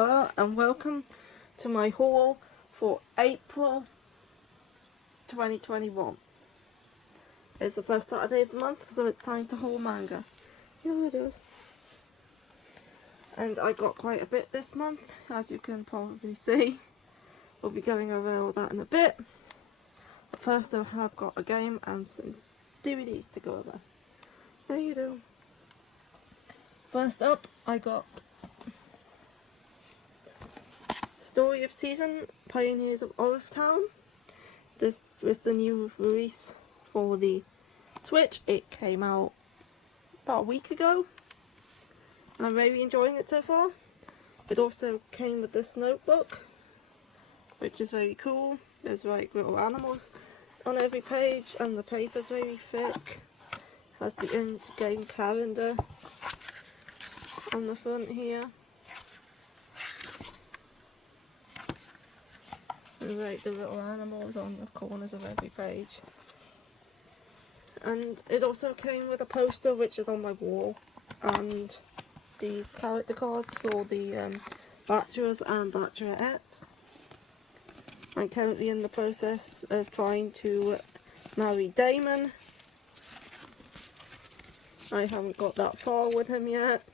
Hello and welcome to my haul for April 2021. It's the first Saturday of the month, so it's time to haul manga. Here it is. And I got quite a bit this month, as you can probably see. We'll be going over all that in a bit. But first I have got a game and some DVDs to go over. How you doing? First up, I got Story of Season, Pioneers of Olive Town. This was the new release for the Switch. It came out about a week ago, and I'm really enjoying it so far. It also came with this notebook, which is very cool. There's like little animals on every page, and the paper's very thick. Has the in-game calendar on the front here. And like the little animals on the corners of every page. And it also came with a poster which is on my wall, and these character cards for the bachelors and bachelorettes. I'm currently in the process of trying to marry Damon. I haven't got that far with him yet.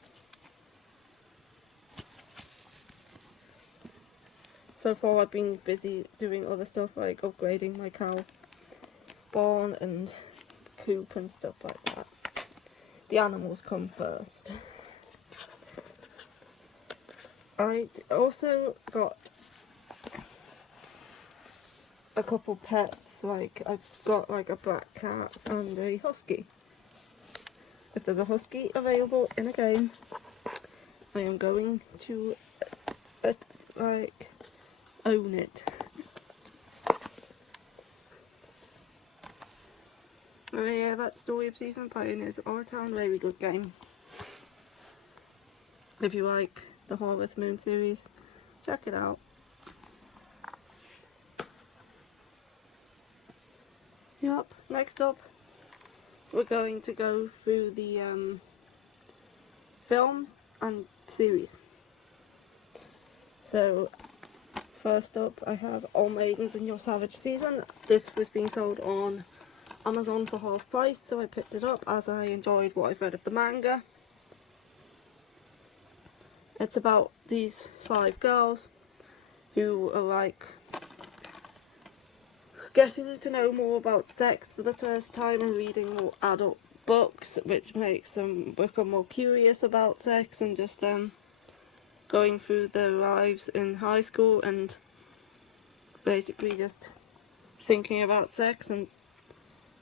So far I've been busy doing other stuff like upgrading my cow barn and coop and stuff like that. The animals come first. I also got a couple pets, like I've got like a black cat and a husky. If there's a husky available in a game, I am going to like own it. But yeah, that's Story of Season, Pioneers of Olive Town. Very good game. If you like the Harvest Moon series, check it out. Yep, next up we're going to go through the films and series. So first up I have All Maidens in Your Savage Season. This was being sold on Amazon for half price, so I picked it up as I enjoyed what I've read of the manga. It's about these 5 girls who are like getting to know more about sex for the first time and reading more adult books, which makes them become more curious about sex and just them going through their lives in high school and basically just thinking about sex and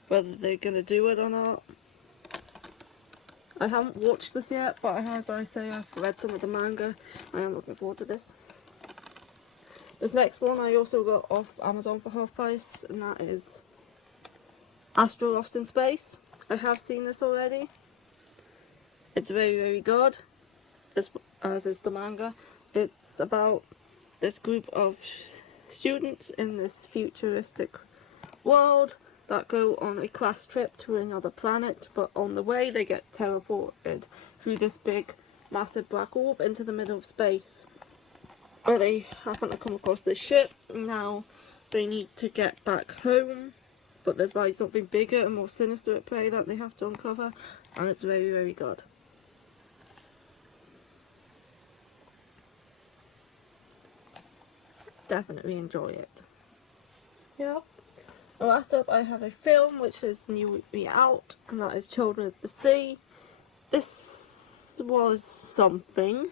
whether they're going to do it or not. I haven't watched this yet, but as I say, I've read some of the manga. I am looking forward to this. This next one I also got off Amazon for half price, and that is Astro Lost in Space. I have seen this already. It's very, very good, as is the manga. It's about this group of students in this futuristic world that go on a class trip to another planet, but on the way they get teleported through this big, massive black orb into the middle of space, where they happen to come across this ship. Now they need to get back home, but there's like something bigger and more sinister at play that they have to uncover, and it's very, very good. Definitely enjoy it. Yep. Last up I have a film which is newly out, and that is Children of the Sea. This was something.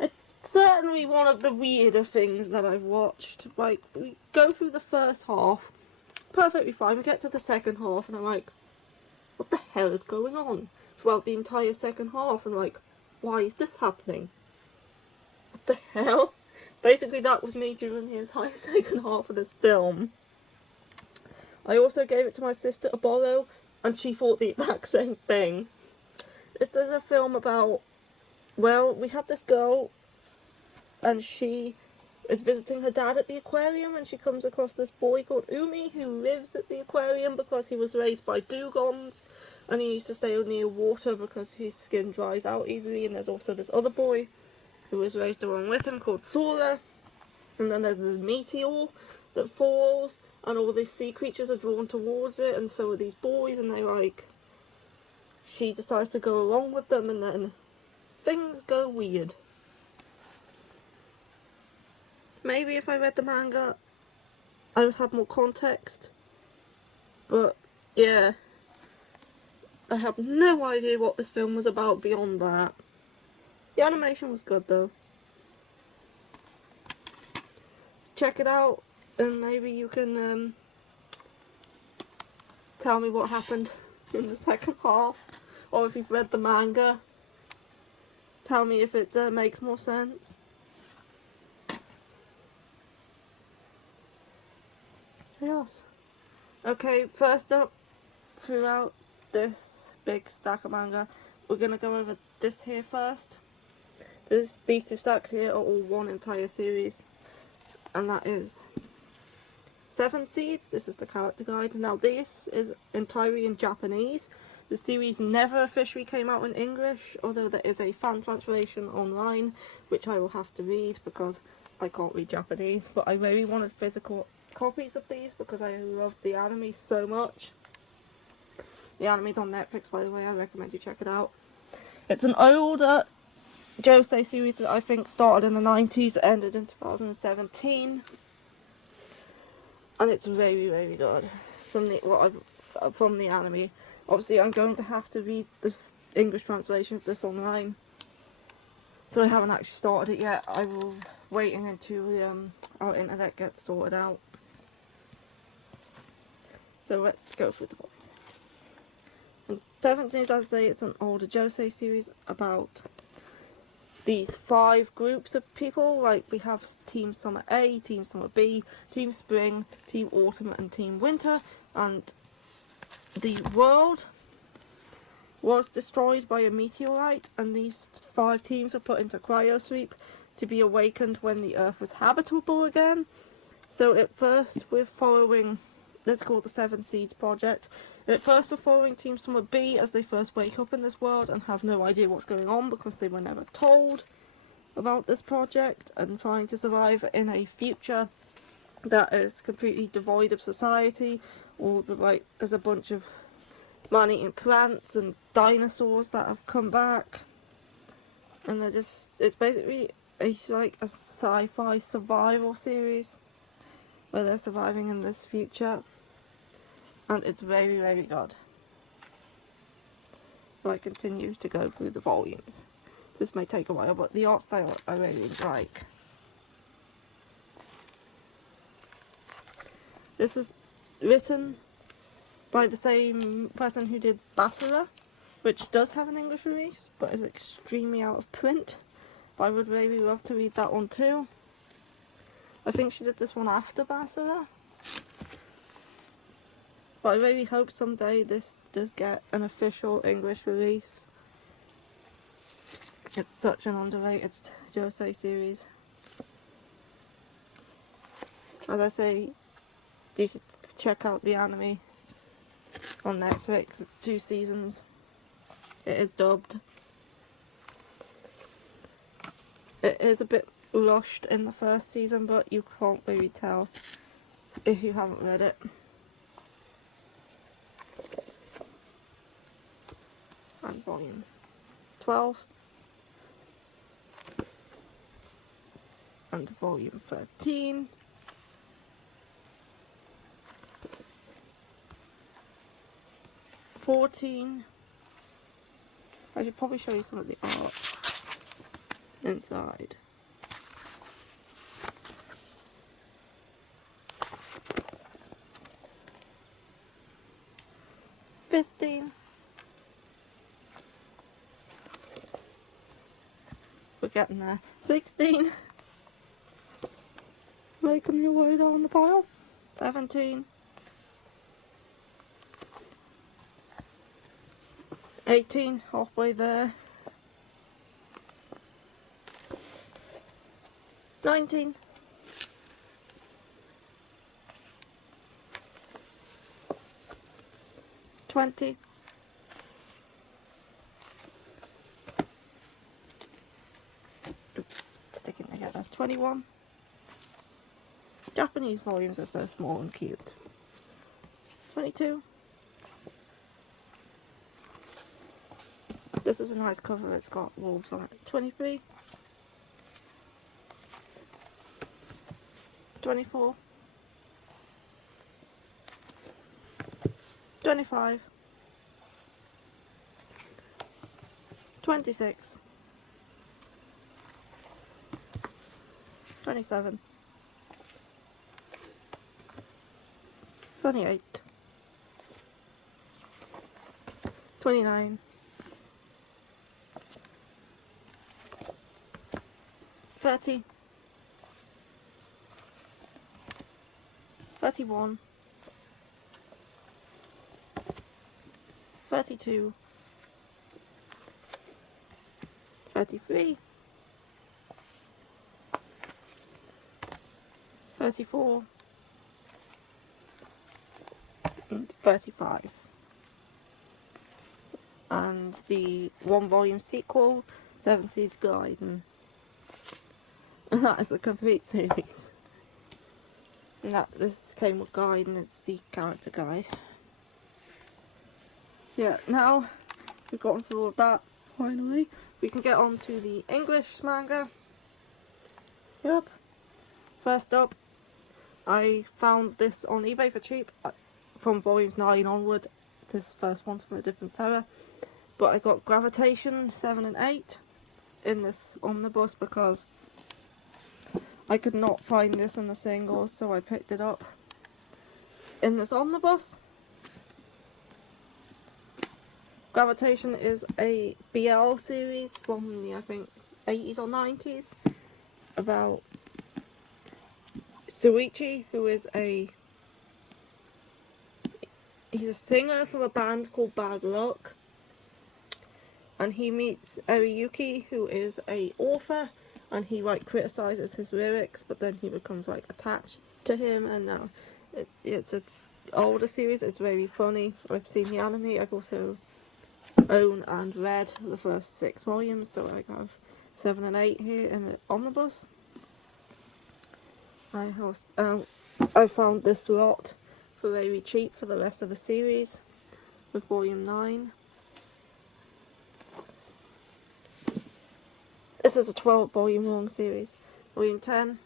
It's certainly one of the weirder things that I've watched. Like, we go through the first half, perfectly fine, we get to the second half and I'm like, what the hell is going on? Throughout the entire second half, and like, why is this happening? What the hell? Basically that was me during the entire second half of this film. I also gave it to my sister to borrow, and she thought the exact same thing. It is a film about, well, we have this girl, and she is visiting her dad at the aquarium, and she comes across this boy called Umi, who lives at the aquarium because he was raised by dugongs, and he needs to stay near water because his skin dries out easily. And there's also this other boy who was raised along with him, called Sora. And then there's the meteor that falls, and all these sea creatures are drawn towards it, and so are these boys, and she decides to go along with them, and then things go weird. Maybe if I read the manga, I would have more context. But, yeah. I have no idea what this film was about beyond that. The animation was good, though. Check it out, and maybe you can, tell me what happened in the second half. Or if you've read the manga, tell me if it makes more sense. Yes. Okay, first up, throughout this big stack of manga, we're gonna go over this here first. These two stacks here are all one entire series, and that is 7 Seeds. This is the character guide. Now this is entirely in Japanese. The series never officially came out in English, although there is a fan translation online, which I will have to read because I can't read Japanese, but I really wanted physical copies of these because I loved the anime so much. The anime's on Netflix, by the way. I recommend you check it out. It's an older Josei series that I think started in the 90s, ended in 2017, and it's very, very good from the anime. Obviously, I'm going to have to read the English translation of this online, so I haven't actually started it yet. I will waiting until our internet gets sorted out. So let's go through the volumes. And 17, as I say, it's an older Josei series about these 5 groups of people. Like, we have Team Summer A, Team Summer B, Team Spring, Team Autumn, and Team Winter. And the world was destroyed by a meteorite, and these 5 teams were put into cryosleep to be awakened when the Earth was habitable again. So at first we're following, let's call it the 7 Seeds Project. At first we're following Team Summer B as they first wake up in this world and have no idea what's going on because they were never told about this project, and trying to survive in a future that is completely devoid of society. There's a bunch of man-eating plants and dinosaurs that have come back, and it's basically a sci-fi survival series where they're surviving in this future, and it's very, very good. So I continue to go through the volumes. This may take a while, but the art style I really like. This is written by the same person who did Basara, which does have an English release, but is extremely out of print. But I would really love to read that one too. I think she did this one after Basara. But I really hope someday this does get an official English release. It's such an underrated Josei series. As I say, you should check out the anime on Netflix. It's 2 seasons. It is dubbed. It is a bit rushed in the first season, but you can't really tell if you haven't read it. And volume 12. And volume 13. I should probably show you some of the art inside. 15. We're getting there. 16. Making your way down the pile. 17. 18, halfway there. 19. 20. 21. get that? 21. Japanese volumes are so small and cute. 22. This is a nice cover, it's got wolves on it. 23. 24. 25. 26. 27. 28. 29. 30. 31. 32. 33. 34. And 35. And the one volume sequel, Seven Seas Guide, and that is a complete series. And that this came with guide, and it's the character guide. Yeah, now we've gotten through all of that, finally, we can get on to the English manga. Yep. First up, I found this on eBay for cheap, from volumes 9 onward. This first one's from a different seller. But I got Gravitation 7 and 8 in this omnibus because I could not find this in the singles, so I picked it up in this omnibus. Gravitation is a BL series from the, I think, 80s or 90s about Suichi, who is he's a singer from a band called Bad Luck, and he meets Eriyuki, who is a author, and he like criticizes his lyrics, but then he becomes like attached to him, and now it's a older series. It's very funny. I've seen the anime. I've also owned and read the first 6 volumes, so I have 7 and 8 here in the omnibus. I found this lot for very cheap for the rest of the series with volume 9. This is a 12 volume long series. Volume 10.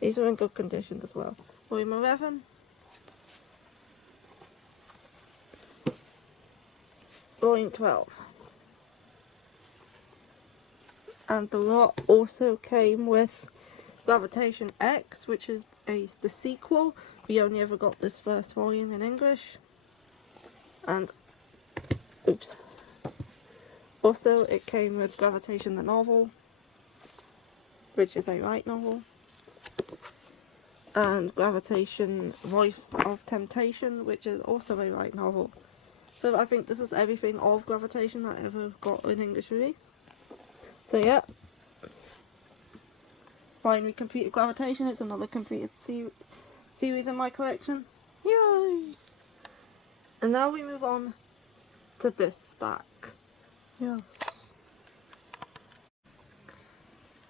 These are in good condition as well. Volume 11. Volume 12. And the lot also came with Gravitation X, which is the sequel. We only ever got this first volume in English. And, oops. Also, it came with Gravitation the novel, which is a light novel. And Gravitation Voice of Temptation, which is also a light novel. So I think this is everything of Gravitation that I ever got in English release. So yeah, finally completed Gravitation. It's another completed series in my collection. Yay! And now we move on to this stack. Yes.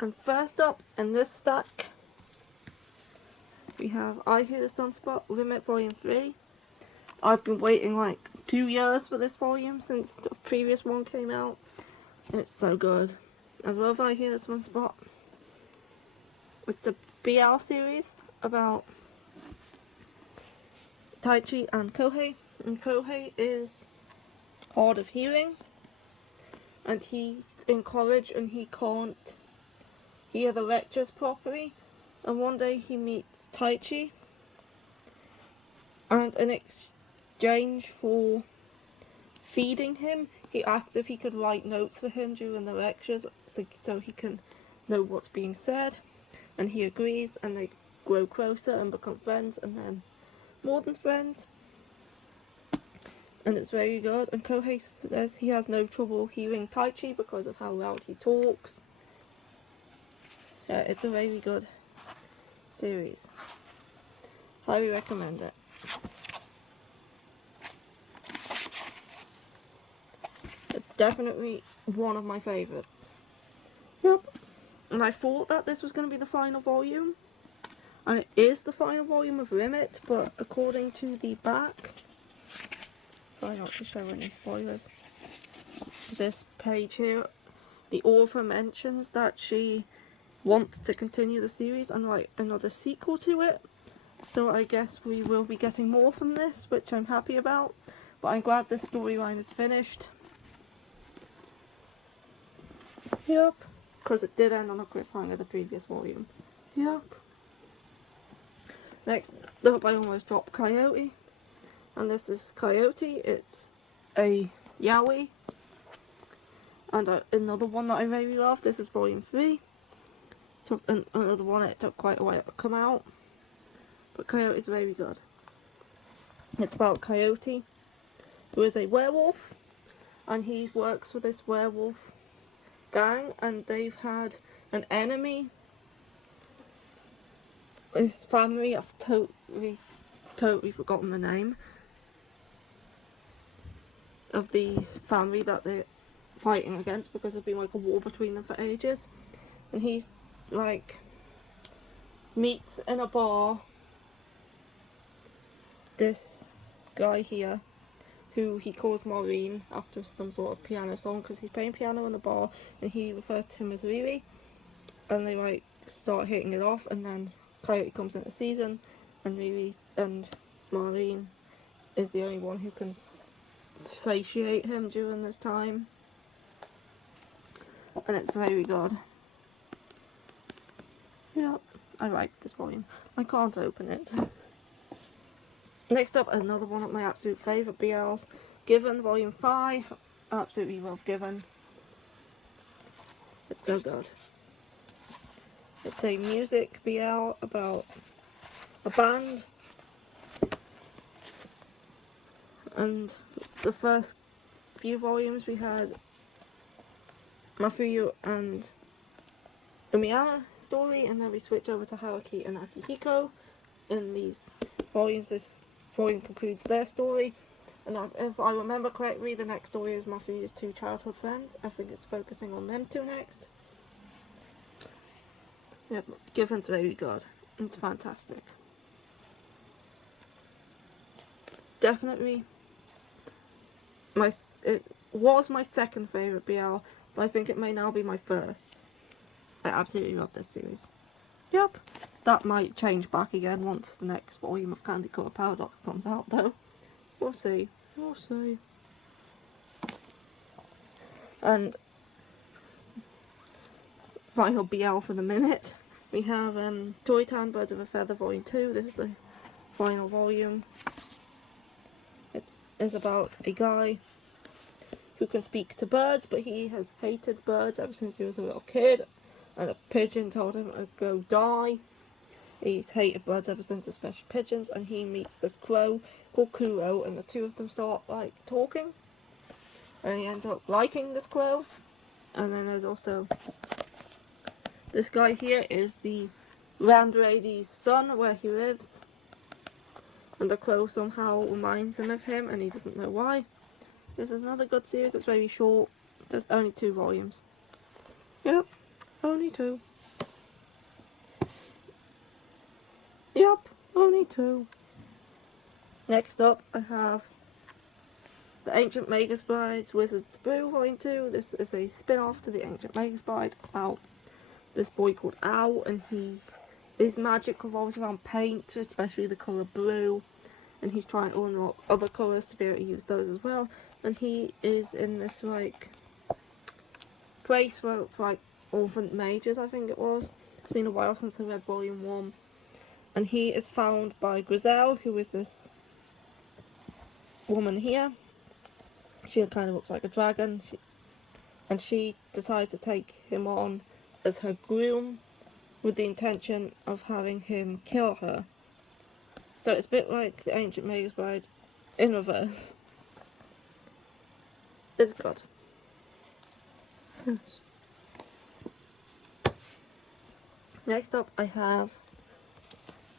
And first up in this stack, we have I Hear the Sunspot Limit Volume 3. I've been waiting like 2 years for this volume since the previous one came out, and it's so good. I love I Hear the Sunspot. It's a BL series about Taichi and Kohei, and Kohei is hard of hearing, and he's in college and he can't hear the lectures properly, and one day he meets Taichi, and in exchange for feeding him, he asks if he could write notes for him during the lectures so he can know what's being said, and he agrees, and they grow closer and become friends, and then more than friends, and it's very good. And Kohei says he has no trouble hearing Taichi because of how loud he talks. Yeah, it's a very good series. Highly recommend it. It's definitely one of my favourites. Yep. And I thought that this was going to be the final volume. And it is the final volume of Rimit, but according to the back, try not to show any spoilers, this page here, the author mentions that she wants to continue the series and write another sequel to it. So I guess we will be getting more from this, which I'm happy about. But I'm glad this storyline is finished. Yep. Because it did end on a cliffhanger, the previous volume. Yep. Next up, I almost dropped Coyote. And this is Coyote. It's a yaoi. And another one that I really love. This is volume 3. So another one, it took quite a while to come out. But Coyote is very good. It's about Coyote, who is a werewolf. And he works with this werewolf gang. And they've had an enemy. His family, I've totally forgotten the name of the family that they're fighting against, because there's been like a war between them for ages. And he's like meets in a bar this guy here who he calls Maureen after some sort of piano song, because he's playing piano in the bar and he refers to him as Riri, and they like start hitting it off, and then Coyote comes into season and Riri and Maureen is the only one who can satiate him during this time, and it's very good. Yep, I like this volume. I can't open it. Next up, another one of my absolute favourite BLs, Given, volume 5. Absolutely love Given. It's so good. It's a music BL about a band, and the first few volumes we had Mafuyu and Umiyama story, and then we switch over to Haruki and Akihiko in these volumes. This volume concludes their story, and if I remember correctly, the next story is Mafuyu's 2 childhood friends. I think it's focusing on them 2 next. Yeah, Given's very good. It's fantastic. Definitely, it was my second favourite BL, but I think it may now be my first. I absolutely love this series. Yep, that might change back again once the next volume of Candy Color Paradox comes out, though. We'll see. We'll see. And final BL for the minute. We have Toy-Tan Birds of a Feather Volume 2. This is the final volume. It is about a guy who can speak to birds, but he has hated birds ever since he was a little kid. And a pigeon told him to go die. He's hated birds ever since, especially pigeons, and he meets this crow called Kuro, and the two of them start like talking, and he ends up liking this crow. And then there's also this guy here is the landlady's son where he lives, and the crow somehow reminds him of him and he doesn't know why. This is another good series. It's very short. There's only 2 volumes. Yep, only 2. Yep, only 2. Next up, I have The Ancient Magus Bride's Wizard's Brew Volume 2. This is a spin-off to The Ancient Magus Bride about this boy called Owl, and his magic revolves around paint, especially the colour blue, and he's trying to unlock other colours to be able to use those as well. And he is in this like place where it's like orphan mages, I think it was. It's been a while since I read Volume 1. And he is found by Grizel, who is this woman here. She kind of looks like a dragon, and she decides to take him on as her groom with the intention of having him kill her. So it's a bit like The Ancient Magus Bride in reverse. It's good. Yes. Next up I have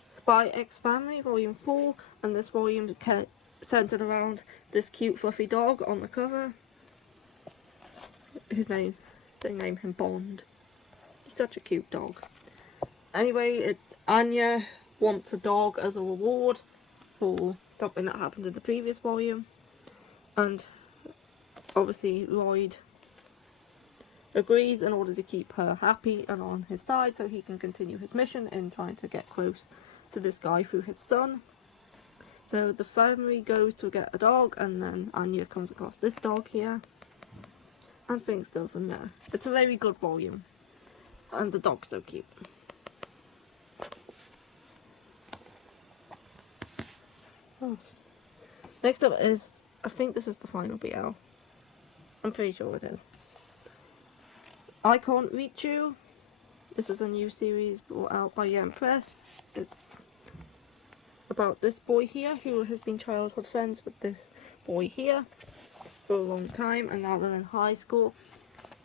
Spy X Family Volume 4, and this volume centered around this cute fluffy dog on the cover. they name him Bond. He's such a cute dog. Anyway, it's Anya wants a dog as a reward for something that happened in the previous volume, and obviously Lloyd agrees in order to keep her happy and on his side so he can continue his mission in trying to get close to this guy through his son. So the family goes to get a dog, and then Anya comes across this dog here, and things go from there. It's a very good volume, and the dog's so cute. Next up is, I think this is the final BL. I'm pretty sure it is. I Can't Reach You. This is a new series brought out by Yen Press. It's about this boy here who has been childhood friends with this boy here for a long time, and now they're in high school,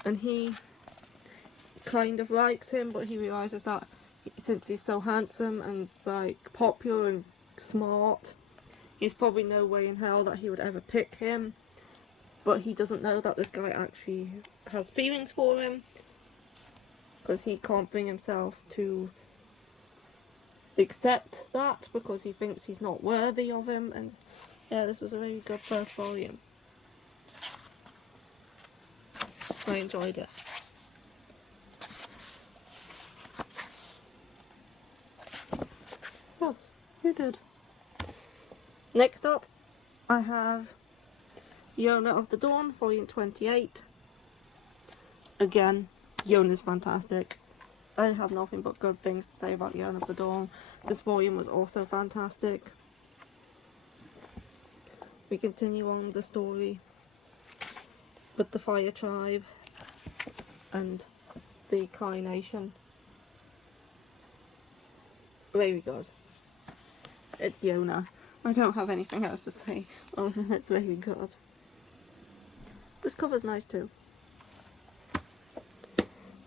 and he kind of likes him, but he realises that since he's so handsome and like popular and smart, there's probably no way in hell that he would ever pick him. But he doesn't know that this guy actually has feelings for him, because he can't bring himself to accept that, because he thinks he's not worthy of him. And yeah, this was a very good first volume. I enjoyed it. Yes, you did. Next up, I have Jonah of the Dawn, volume 28. Again, Jonah's fantastic. I have nothing but good things to say about Jonah of the Dawn. This volume was also fantastic. We continue on the story with the Fire Tribe and the Kai Nation. Very good. It's Jonah. I don't have anything else to say other than it's very good. This cover's nice too.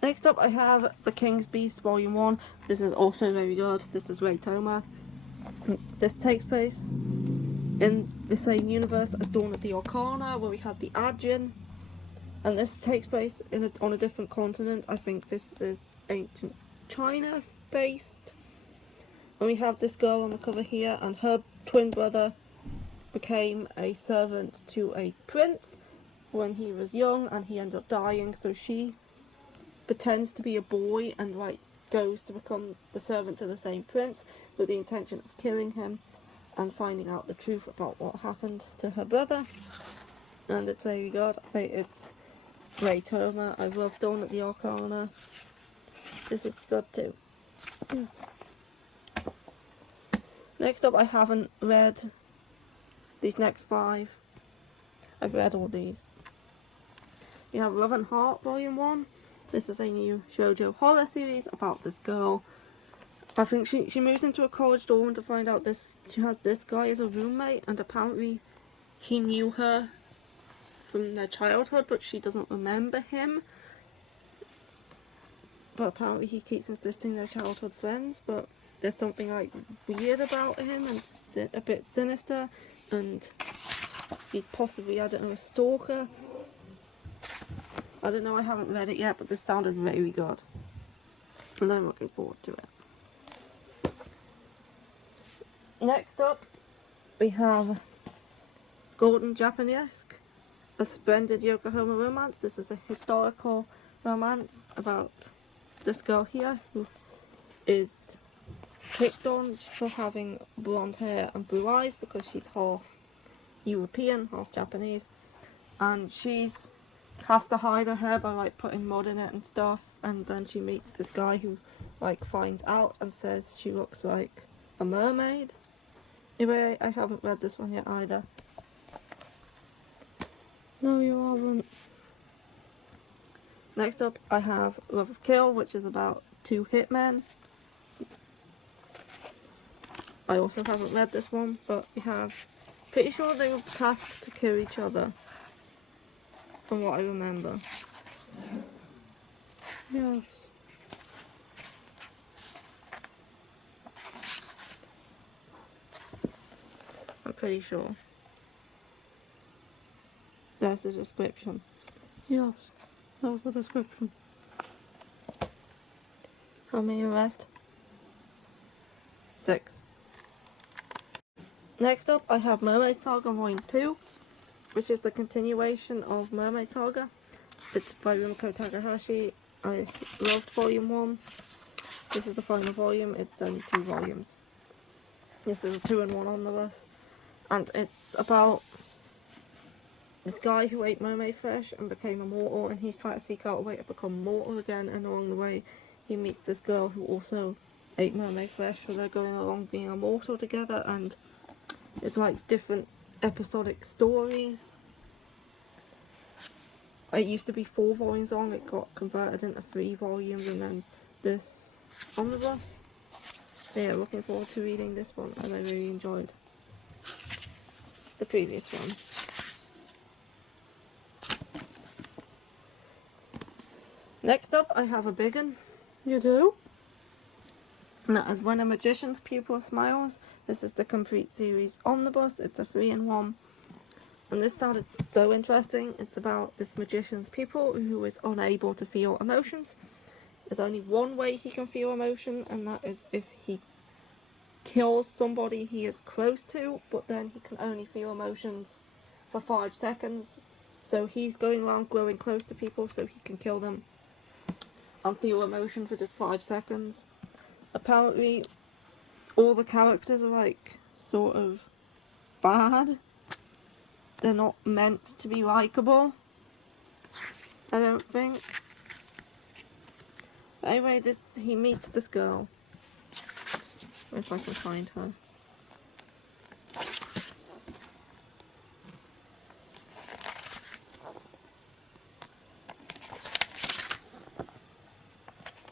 Next up I have The King's Beast Volume 1. This is also very good. This is Ray Toma. This takes place in the same universe as Dawn of the Arcana, where we had the Ajin. And this takes place on a different continent. I think this is ancient China based. And we have this girl on the cover here, and her twin brother became a servant to a prince when he was young, and he ended up dying, so she pretends to be a boy and goes to become the servant to the same prince with the intention of killing him and finding out the truth about what happened to her brother. And it's very good. I think it's Ray Toma. I love Dawn of the Arcana. This is good too. Next up, I haven't read these next 5. I've read all these. We have Love and Heart Volume 1. This is a new shoujo horror series about this girl. I think she moves into a college dorm to find out she has this guy as a roommate, and apparently he knew her from their childhood, but she doesn't remember him. But apparently he keeps insisting they're childhood friends, but there's something weird about him and a bit sinister, and he's possibly, I don't know, a stalker. I don't know, I haven't read it yet, but this sounded very good, and I'm looking forward to it. Next up, we have Golden Japanesque, a splendid Yokohama romance. This is a historical romance about this girl here who is picked on for having blonde hair and blue eyes because she's half European, half Japanese, and she's has to hide her hair by putting mud in it and stuff, and then she meets this guy who finds out and says she looks like a mermaid. Anyway, I haven't read this one yet either. No, you haven't. Next up, I have Love of Kill, which is about 2 hitmen. I also haven't read this one, but we have... Pretty sure they were tasked to kill each other, from what I remember. Yes. I'm pretty sure. There's the description. Yes. How's the description? How many are left? 6. Next up, I have Mermaid Saga Volume 2, which is the continuation of Mermaid Saga. It's by Rumiko Takahashi. I loved Volume 1. This is the final volume. It's only 2 volumes. This is a 2-in-1 omnibus. And it's about this guy who ate mermaid flesh and became immortal, and he's trying to seek out a way to become mortal again, and along the way he meets this girl who also ate mermaid flesh, so they're going along being immortal together, and it's like different episodic stories. It used to be 4 volumes long, it got converted into 3 volumes, and then this omnibus. Yeah, looking forward to reading this one, as I really enjoyed the previous one. Next up, I have a big one. You do? And that is When a Magician's Pupil Smiles. This is the complete series omnibus. It's a 3-in-1. And this sounded so interesting. It's about this magician's pupil who is unable to feel emotions. There's only one way he can feel emotion, and that is if he kills somebody he is close to, but then he can only feel emotions for 5 seconds. So he's going around growing close to people so he can kill them and feel emotion for just 5 seconds. Apparently, all the characters are like sort of bad. They're not meant to be likeable, I don't think. But anyway, he meets this girl. If I can find her.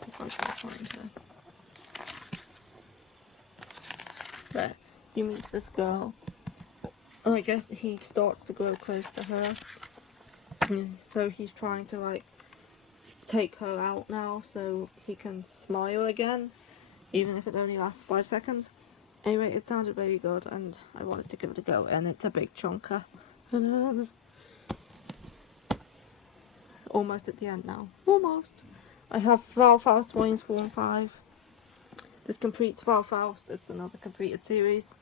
If I can find her. There. He meets this girl. I guess he starts to grow close to her. So he's trying to like take her out now so he can smile again, even if it only lasts 5 seconds. Anyway, it sounded very good and I wanted to give it a go, and it's a big chunker. Almost at the end now. Almost. I have Faust Volumes 4 and 5. This completes Faust. It's another completed series.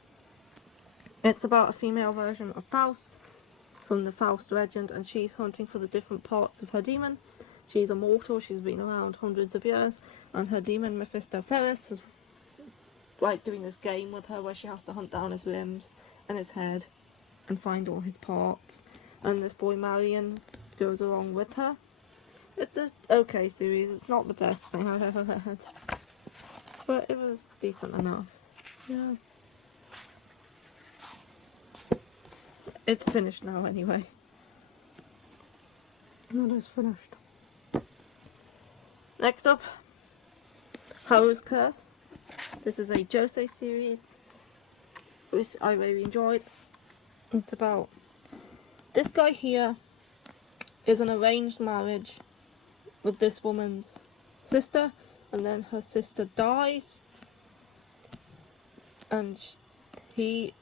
It's about a female version of Faust from the Faust legend, and she's hunting for the different parts of her demon. She's immortal, she's been around hundreds of years, and her demon Mephistopheles is like doing this game with her where she has to hunt down his limbs and his head and find all his parts. And this boy Marion goes along with her. It's a okay series, it's not the best thing I've ever read, but it was decent enough. Yeah. It's finished now anyway. It is finished. Next up, Haru's Curse. This is a Josei series, which I really enjoyed. It's about this guy here is an arranged marriage with this woman's sister, and then her sister dies, and he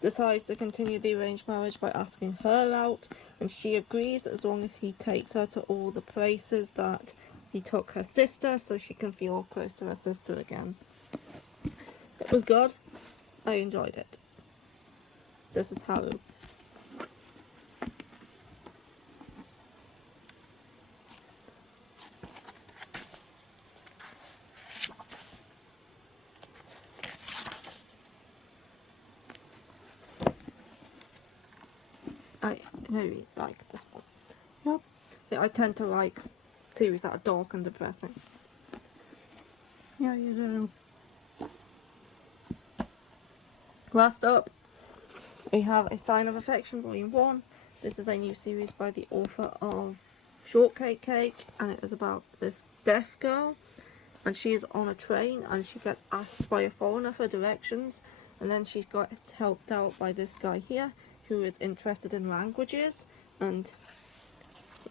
decides to continue the arranged marriage by asking her out, and she agrees as long as he takes her to all the places that he took her sister, so she can feel close to her sister again. It was good. I enjoyed it. This is Haru. I really like this one. Yep. Yeah, I tend to like series that are dark and depressing. Yeah, you do. Last up, we have A Sign of Affection Volume 1. This is a new series by the author of Shortcake Cake, and it is about this deaf girl, and she is on a train and she gets asked by a foreigner for directions, and then she gets helped out by this guy here who is interested in languages, and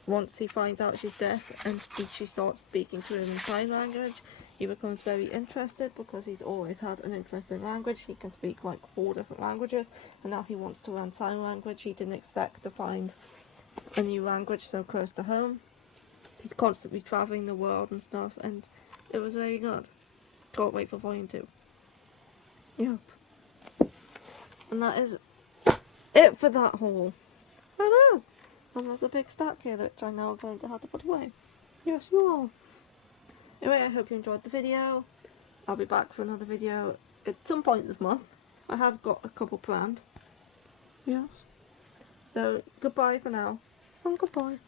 once he finds out she's deaf and she starts speaking to him in sign language, he becomes very interested because he's always had an interest in language. He can speak like 4 different languages, and now he wants to learn sign language. He didn't expect to find a new language so close to home. he's constantly travelling the world and stuff, and it was very good. Can't wait for volume 2. Yep. And that is it for that haul. It is. And there's a big stack here that I'm now going to have to put away. Yes, you are. Anyway, I hope you enjoyed the video. I'll be back for another video at some point this month. I have got a couple planned. Yes. So, goodbye for now. And goodbye.